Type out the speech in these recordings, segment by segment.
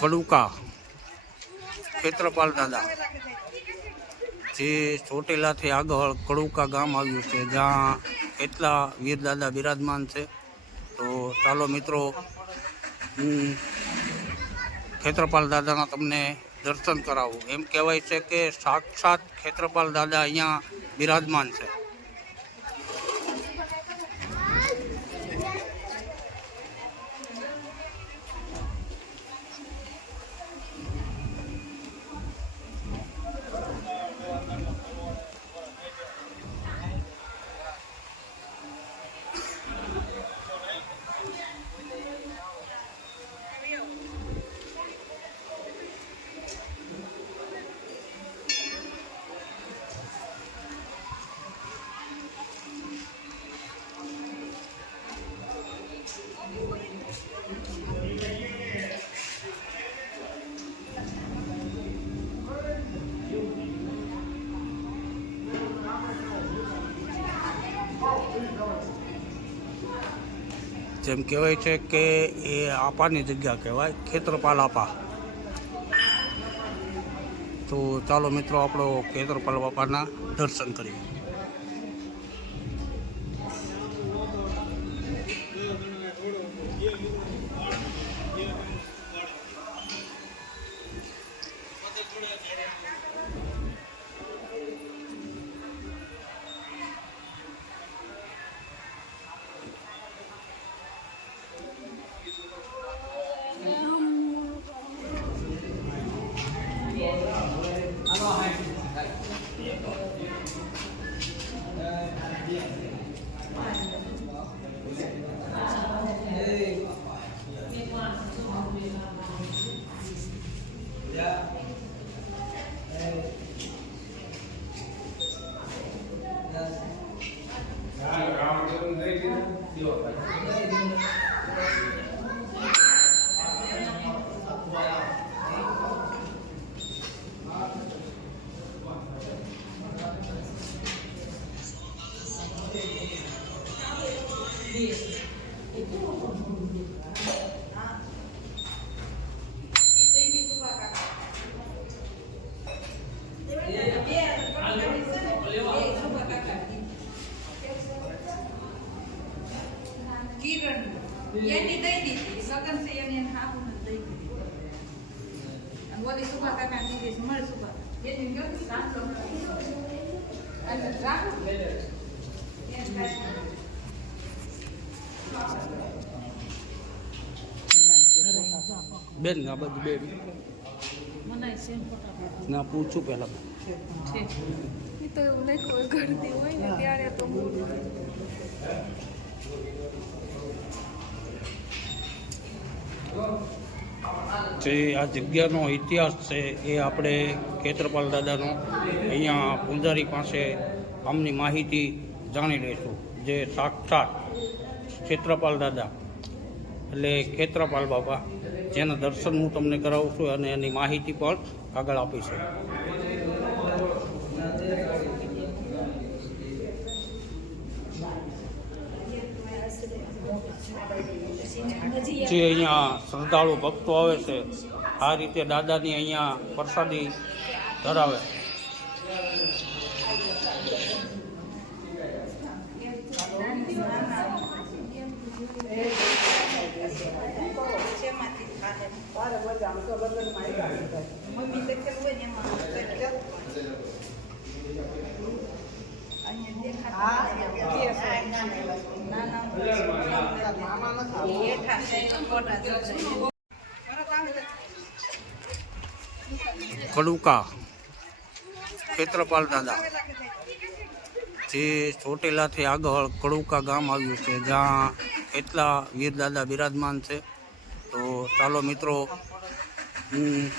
કડુકા ખેત્રપાલ દાદા જે ચોટીલાથી આગળ કડુકા ગામ આવ્યું છે, જ્યાં કેટલા વીર દાદા બિરાજમાન છે. તો ચાલો મિત્રો, હું ખેત્રપાલ દાદાના તમને દર્શન કરાવું. એમ કહેવાય છે કે સાક્ષાત ખેત્રપાલ દાદા અહીંયા બિરાજમાન છે. જેમ કહેવાય છે કે એ આપાની જગ્યા કહેવાય, ખેત્રપાલ આપા. તો ચાલો મિત્રો, આપણો ખેત્રપાલ બાપાના દર્શન કરીએ. Ini dai di sakan se yang ha pun dai di angoli suka kakak ni di semua suka dia tinggal di sana ada ragu બેન આ બધું બેન મને સેમ ના પૂછું પહેલા છે એ તો એવું નહીં કોઈ કરતી હોય ને ત્યારે તો જે આ જગ્યાનો ઇતિહાસ છે એ આપણે ખેત્રપાલ દાદાનો અહીંયા પૂંજારી પાસે આમની માહિતી જાણી લઈશું. જે સાક્ષાત ખેત્રપાલ દાદા એટલે ખેત્રપાલ બાપા, જેના દર્શન હું તમને કરાવું છું અને એની માહિતી પણ આગળ આપીશું. જે અહીંયા શ્રદ્ધાળુ ભક્તો આવે છે, આ રીતે દાદાની અહીંયા પ્રસાદી ધરાવે. કડુકા ખેત્રપાલ દાદા જે ચોટીલાથી આગળ કડુકા ગામ આવ્યું છે, જ્યાં કેટલા વીર દાદા બિરાજમાન છે. તો ચાલો મિત્રો, હું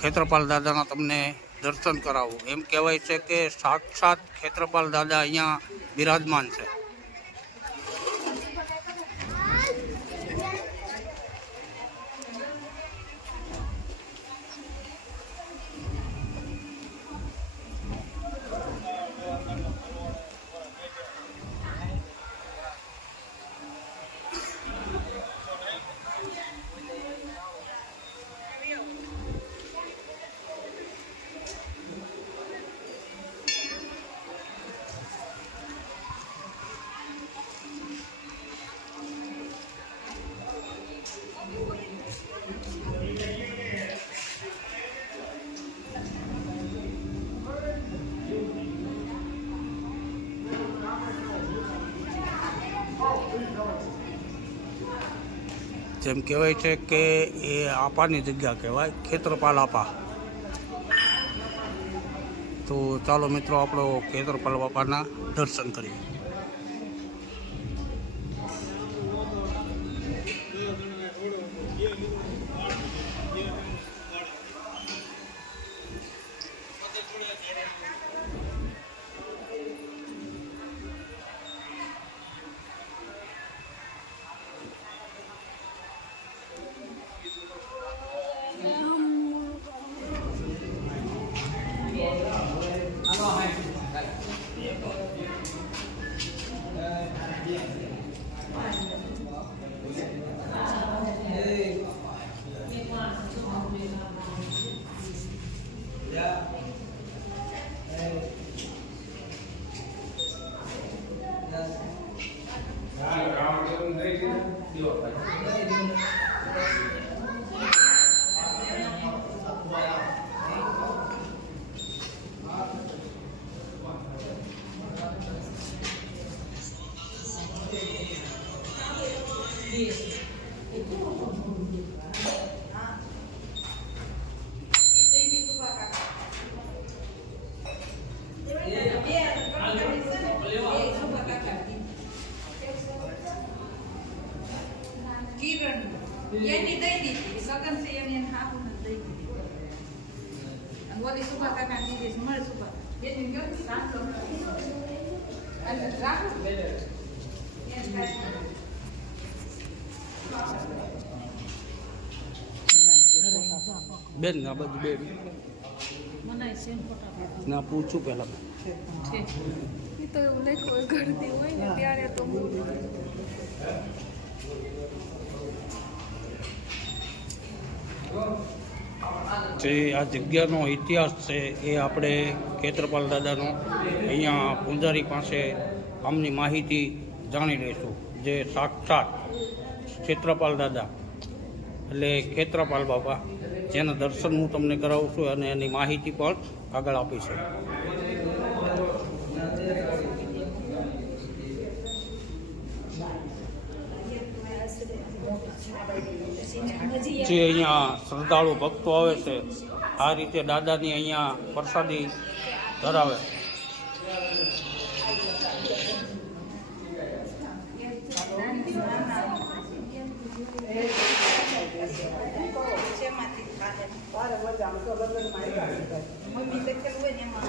ખેત્રપાલ દાદાના તમને દર્શન કરાવું. એમ કહેવાય છે કે સાક્ષાત ખેત્રપાલ દાદા અહીંયા બિરાજમાન છે. જેમ કહેવાય છે કે એ આપાની જગ્યા કહેવાય, ખેતરપાલ આપા. તો ચાલો મિત્રો આપણો ખેતરપાલ બાપાના દર્શન કરીએ. કિરણ એની દઈ દીધી સગન છે એની હાહુને દઈ દીધી અને ઓલી સુભા કાકા દીધી મળ સુભા એની ગયો સાંતો અને રાખો બેન આ બધું બેન મનાય છે ને ફોટા ના પૂછું પહેલાં છે એ તો એવું લખ્યું ગળતી હોય ને ત્યારે તો જે આ જગ્યાનો ઇતિહાસ છે એ આપણે ખેતરપાલ દાદાનો અહીંયા પૂંજારી પાસે આમની માહિતી જાણી લઈશું. જે સાક્ષાત ખેતરપાલ દાદા એટલે ખેતરપાલ બાપા, જેના દર્શન હું તમને કરાવું છું અને એની માહિતી પણ આગળ આપી છે. જે અહીંયા શ્રદ્ધાળુ ભક્તો આવે છે આ રીતે દાદાની અહીંયા પ્રસાદી ધરાવે. મમ્મી તો ખેલું હોય ને એમાં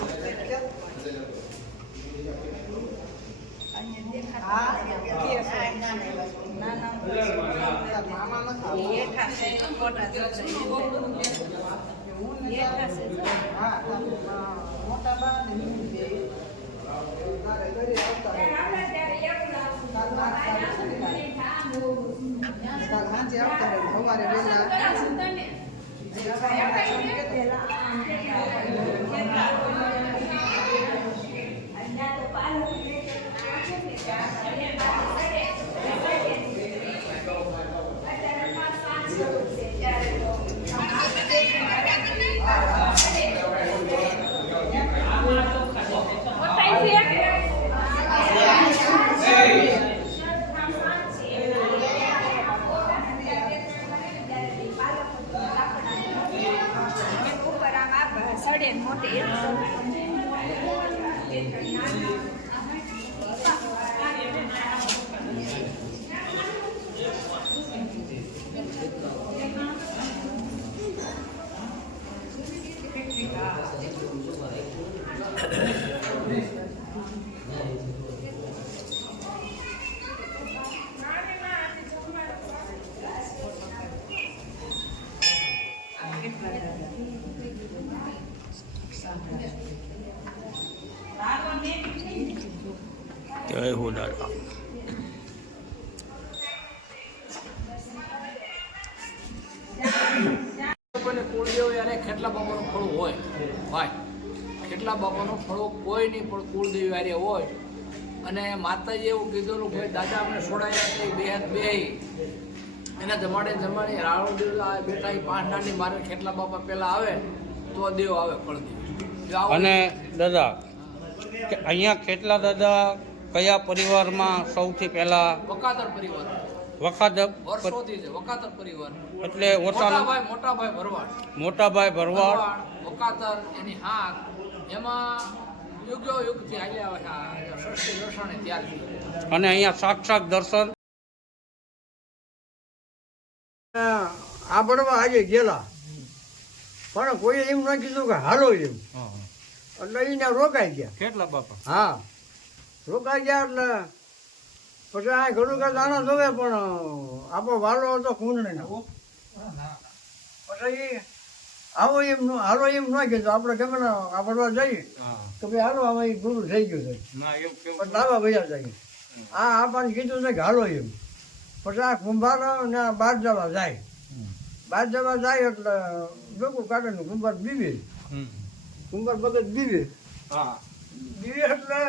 જય હો દાદા. કુળદેવ યારે ખેટલા બાપાનું ફળું હોય ભાઈ, ખેટલા બાપાનું ફળું કોઈ નહીં પણ કુળદેવ યારે હોય. અને માતાજી એવું કીધેલું ભાઈ દાદા અમને છોડાયા તે બે હાથ બે એના જમાડે રાળો દેવ બેઠા 5 નાની મારે ખેટલા બાપા પહેલાં આવે તો દેવ આવે ફળદેવ. અને દાદા કે અહીંયા ખેટલા દાદા કયા પરિવારમાં સૌથી પહેલા? બકાતર પરિવાર. વખાદર વર્ષોથી છે વકાતર પરિવાર. એટલે ઓછાના મોટાભાઈ ભરવાડ. મોટાભાઈ ભરવાડ વકાતર એની હાક એમાં યુગથી હાલ્યા આવે છે આ સૃષ્ટિ રસાણે ત્યારથી. અને અહીંયા સાક્ષાત દર્શન આ બળવા આજે ગયેલા પણ કોઈ એમ ન કીધું કે હાલો એમ એટલે એને રોકાઈ ગયા. કેટલા બાપા? હા રોકાઈ ગયા એટલે પછી આ ઘણું કાંઈ દાણા જોવે પણ આપણો વાલો હતો કુંડણીનો. પછી આવો એમ હાલો એમ ન કીધું આપણે ગમે ને આ બળવા જઈએ તો ભાઈ હાલો હવે એ ગુરુ થઈ ગયું છે પણ દાવા ભૈયા જઈએ આ આપણને કીધું છે કે હાલો એમ. પછી આ કુંભાર ને આ બહાર જવા જાય. બહાર જવા જાય એટલે ડોકું કાઢે ને કુંભાર બીવે. કુંભાર ભગત બીવે. બીવે એટલે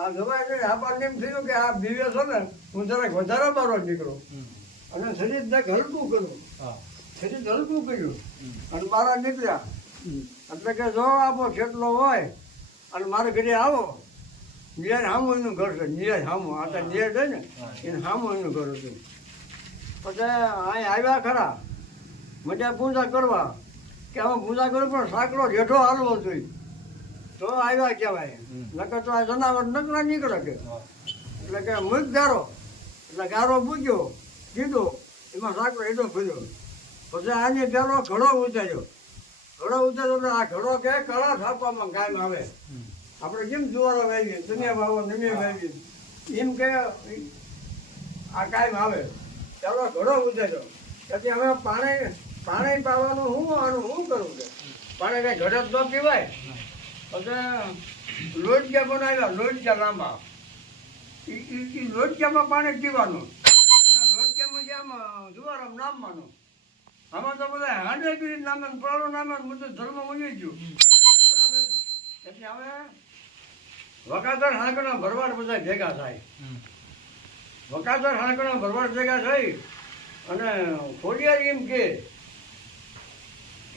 આ જવાય નહીં. આપણને એમ થયું કે આ બીવે છે ને હું જરાક વધારે મારો નીકળો અને શરીર જરાક હલકું કરું. શરીર હલકું કર્યું અને બહાર નીકળ્યા એટલે કે જો આપો જેટલો હોય અને મારે ઘરે આવો. નિરાજ હામું એનું ઘર છે. નિરાજ હામું આ તો નિરાજ છે ને એને હામું એનું ઘર હતું. પછી અહીં આવ્યા ખરા મજા પૂજા કરવા કે અમે પૂજા કરું પણ સાંકડો જેઠો હાલવો જોઈએ તો આવ્યા કહેવાય. નકર તો આ જનાવર નકરા નીકળે કે એટલે કે મૂક ગારો એટલે ગારો પૂજ્યો કીધો એમાં સાંકડો એડો ફર્યો. પછી આને પેલો ઘડો ઉતાર્યો. ઘડો ઉતાર્યો એટલે આ ઘડો કે કળા છાપવામાં કાયમ આવે. આપણે કેમ જુવારો વાવીએ દુનિયા વાવો દુનિયા વાવીએ એમ કે આ કાયમ આવે. ચાલો ઘડો ઉતાર્યો પછી હવે પાણી પાવાનું હું આનું શું કરું છે. પાણી કઈ ઘડે જ ન પીવાય. પછી લોટક્યા બનાવ્યા. લોટક્યા લાંબા એ લોટક્યામાં પાણી પીવાનું અને લોટક્યામાં જે આમ જુવારો નામવાનું. આમાં તો બધા હાંડે પીડી નામે પ્રાણો નામે બધું ધર્મ ઉજી ગયું બરાબર. એટલે હવે વકાતર હાંકણા ભરવાડ બધા ભેગા થાય. વકાતર હાંકણા ભરવાડ ભેગા થઈ અને ખોડિયાર એમ કે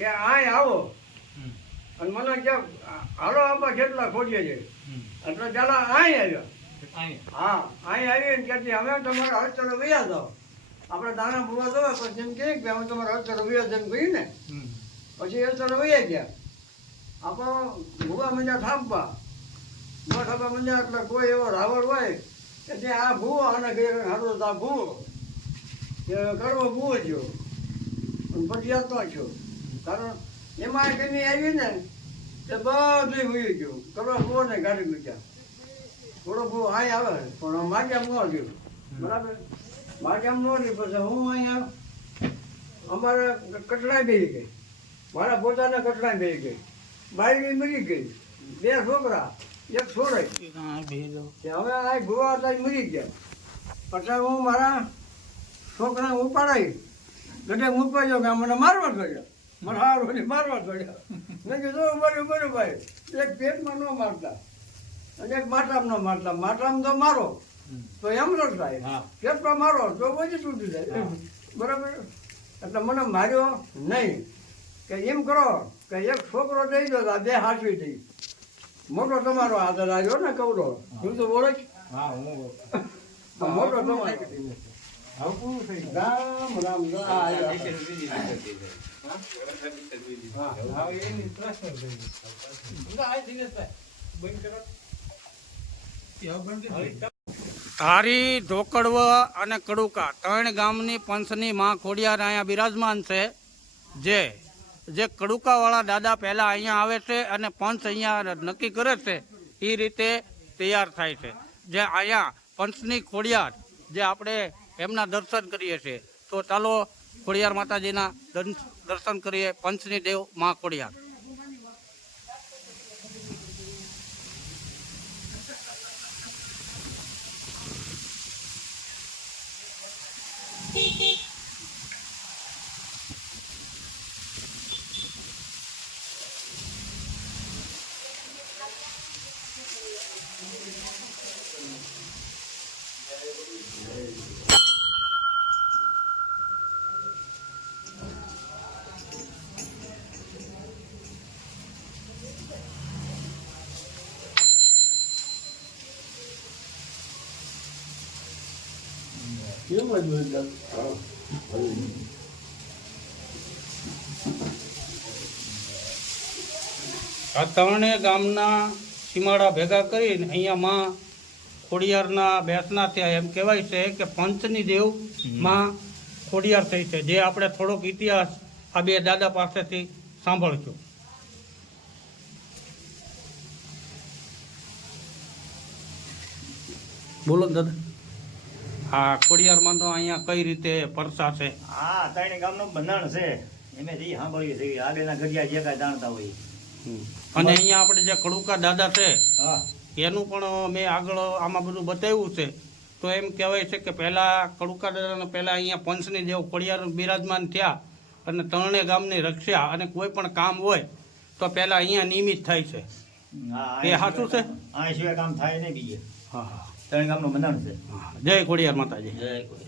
આય આવો અને મને કે હાલો આપા કેટલા ખોડિયા છે એટલે ચાલો અહીં આવ્યા. હા અહીં આવીને કે હવે તમારા હસ્તર વૈયા જાઓ. આપણે દાણા ભૂવા જવા પછી એમ કે હવે તમારા હસ્તર વૈયા જેમ કહ્યું ને પછી હસ્તર વૈયા ગયા. આપણો ભૂવા મંજા થાપવા મોટા મંજા એટલે કોઈ એવો રાવળ હોય કે ત્યાં આ ભૂવો અને ગયા હારો આ ભૂવો કડવો ભૂવો થયો પછી જતો છો. કારણ એમાં કમી આવી ને તે બધું હોઈ ગયું. કડવો ભૂવો ને ગાડી મૂક્યા. થોડો ભૂવો અહીં આવે પણ માગ્યામ ન ગયું બરાબર. માગ્યામ ન રહ્યું પછી હું અહીંયા અમારે કટડાઈ બેસી ગઈ. મારા પોતાના કટડાઈ બેસી ગઈ. બાયડી મરી ગઈ. 2 છોકરા એક છોડાઈ. હવે આ ભૂવા હતા મરી ગયા. પછી હું મારા છોકરા ઉપાડાઈ ગઢે મૂકવા જાઉં કે મને મારવા પડ્યા. મને હારું મારવા પડ્યા. મેં કીધું બરોબર ભાઈ એક પેટમાં ન મારતા અને એક માટલામાં ન મારતા. માટલામાં તો મારો તો એમ ન થાય. પેટમાં મારો તો પછી તૂટી જાય બરાબર. એટલે મને માર્યો નહીં કે એમ કરો કે એક છોકરો દઈ દો આ 2 હાથવી દઈ. મોટો તમારો આદર આવ્યો ને કવડો હું તો ઓળખ. મોટો તમારો રામ રામ ધારી ઢોકળવ અને કડુકા 3 ગામની પંથની માં ખોડિયાર અહીંયા બિરાજમાન છે. જે કડુકાવાળા દાદા પહેલાં અહીંયા આવે છે અને પંથ અહીંયા નક્કી કરે છે એ રીતે તૈયાર થાય છે. જે અહીંયા પંથની ખોડિયાર જે આપણે એમના દર્શન કરીએ છીએ. તો ચાલો ખોડિયાર માતાજીના દર્શન કરીએ. પંથની દેવ માં ખોડિયાર. કેમ આ ત્રણે ગામના સીમાડા ભેગા કરીને અહીંયા માં ખોડિયારના બેસના થયા એમ કહેવાય છે કે પંચની દેવ માં ખોડિયાર થઈ છે, જે આપણે થોડોક ઇતિહાસ આ બે દાદા પાસેથી સાંભળશું. બોલો ને દાદા, આ ખોડિયારમાં તો અહીંયા કઈ રીતે પરસા છે? આ ત્રણ ગામનું બંધાણ છે, એમેથી સાંભળીએ છીએ આગળના ઘડિયા જે કાંઈ જાણતા હોય. અને અહીંયા આપણે જે કડુકા દાદા છે હા એનું પણ મેં આગળ આમાં બધું બતાવ્યું છે. તો એમ કહેવાય છે કે પહેલાં કડુકા દાદાને પહેલાં અહીંયા પંચની દેવ ખોડિયાર બિરાજમાન થયા અને ત્રણે ગામની રક્ષા અને કોઈ પણ કામ હોય તો પહેલાં અહીંયા નિયમિત થાય છે. એ સાચું છે? આ સિવાય કામ થાય નહીં બીજે. હા હા ત્રણ ગામનું બંધાણ છે. હા. જય ખોડિયાર માતાજી. જય કોઈ.